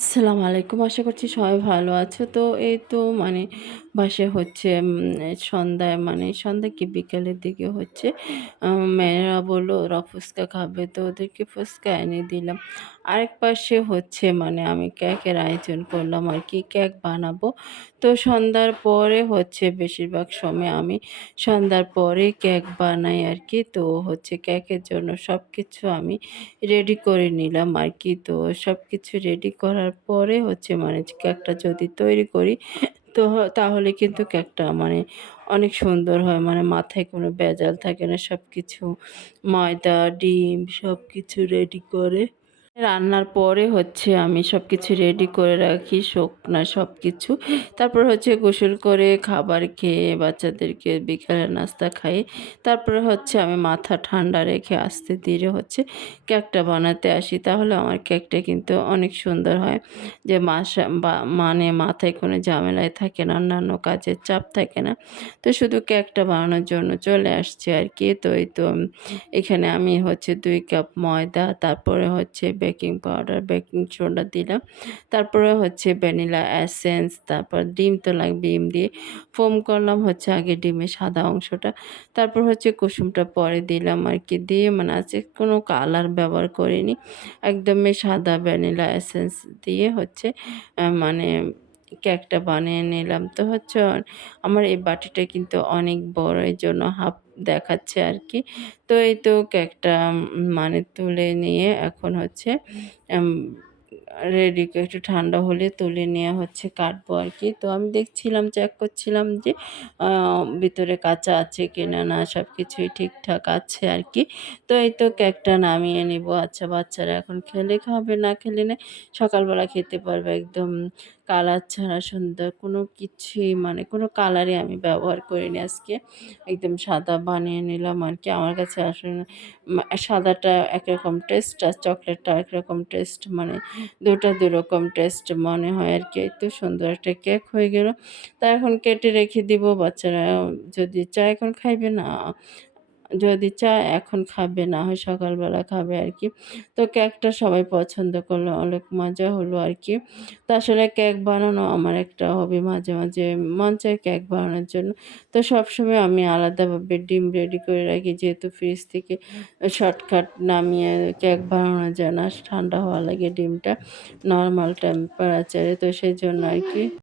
আসসালামু আলাইকুম। আশা করছি সবাই ভালো আছো। তো এই তো মানে বাসায় হচ্ছে সন্ধ্যায় মানে সন্ধ্যা কি বিকালের দিকে হচ্ছে মেয়েরা বলল, ওরা ফুচকা খাবে তো ওদেরকে ফুচকা এনে দিলাম। আরেক পাশে হচ্ছে মানে আমি কেকের আয়োজন করলাম আর কি, কেক বানাবো। তো সন্ধ্যার পরে হচ্ছে বেশিরভাগ সময় আমি সন্ধ্যার পরে কেক বানাই আর কি তো হচ্ছে কেকের জন্য সব কিছু আমি রেডি করে নিলাম আর কি তো সব কিছু রেডি করার পরে হচ্ছে মানে কেকটা যদি তৈরি করি তো তাহলে কিন্তু কেকটা মানে অনেক সুন্দর হয়। মানে মাথায় কোনো ভেজাল থাকে না। সব কিছু ময়দা, ডিম সব কিছু রেডি করে রান্নার পরে হচ্ছে আমি সব কিছু রেডি করে রাখি শুকনা সবকিছু। তারপর হচ্ছে গোসল করে খাবার খেয়ে বাচ্চাদেরকে বিকালের নাস্তা খাই তারপরে হচ্ছে আমি মাথা ঠান্ডা রেখে আস্তে ধীরে হচ্ছে কেকটা বানাতে আসি। তাহলে আমার কেকটা কিন্তু অনেক সুন্দর হয়। যে মাসা বা মানে মাথায় কোনো ঝামেলায় থাকে না, অন্যান্য কাজের চাপ থাকে না। তো শুধু কেকটা বানানোর জন্য চলে আসছি আরকি। তো এই তো এখানে আমি হচ্ছে দুই কাপ ময়দা, তারপরে হচ্ছে বেকিং পাউডার, বেকিং সোডা দিলাম। তারপরে হচ্ছে ভ্যানিলা অ্যাসেন্স তারপর ডিম তো লাগবে, ডিম দিয়ে ফোম করলাম হচ্ছে আগে ডিমের সাদা অংশটা। তারপর হচ্ছে কুসুমটা পরে দিলাম আর কি দিয়ে মানে আছে কোনো কালার ব্যবহার করিনি। একদমই সাদা ভ্যানিলা অ্যাসেন্স দিয়ে হচ্ছে মানে কেকটা বানিয়ে নিলাম। তো হচ্ছে আমার এই বাটিটা কিন্তু অনেক বড় জন্য হাফ দেখাচ্ছে আর কি তো এই তো কেকটা মানে তুলে নিয়ে এখন হচ্ছে রেডি একটু ঠান্ডা হলে তুলে নিয়ে হচ্ছে কাটবো আর কি তো আমি দেখছিলাম চেক করছিলাম যে ভিতরে কাঁচা আছে কিনা না সব কিছুই ঠিকঠাক আছে আর কি তো এই তো কেকটা নামিয়ে নিব। আচ্ছা বাচ্চারা এখন খেলে খাবে, না খেলে না সকালবেলা খেতে পারবে একদম কালার ছাড়া সুন্দর, কোনো কিছুই মানে কোনো কালারই আমি ব্যবহার করিনি আজকে। একদম সাদা বানিয়ে নিলাম আর কি আমার কাছে আসলে সাদাটা একরকম টেস্ট আর চকলেটটা একরকম টেস্ট মানে ২ টা ২ রকম টেস্ট মনে হয় আর কি তো সুন্দর একটা কেক হয়ে গেল। তা এখন কেটে রেখে দিব। বাচ্চারা যদি চায় এখন খাইবে না যদি চায় এখন খাবে, না হয় সকালবেলা খাবে আর কি তো কেকটা সবাই পছন্দ করল। অনেক মজা হলো আরকি। তো আসলে কেক বানানো আমার একটা হবি। মাঝে, মাঝে মন চায় কেক বানানোর জন্য। তো সবসময় আমি আলাদাভাবে ডিম রেডি করে রাখি যেহেতু ফ্রিজ থেকে শর্টকাট নামিয়ে কেক বানানো যায় না। ঠান্ডা হওয়া লাগে ডিমটা নর্মাল টেম্পারেচারে তো সেই জন্য আর আরকি।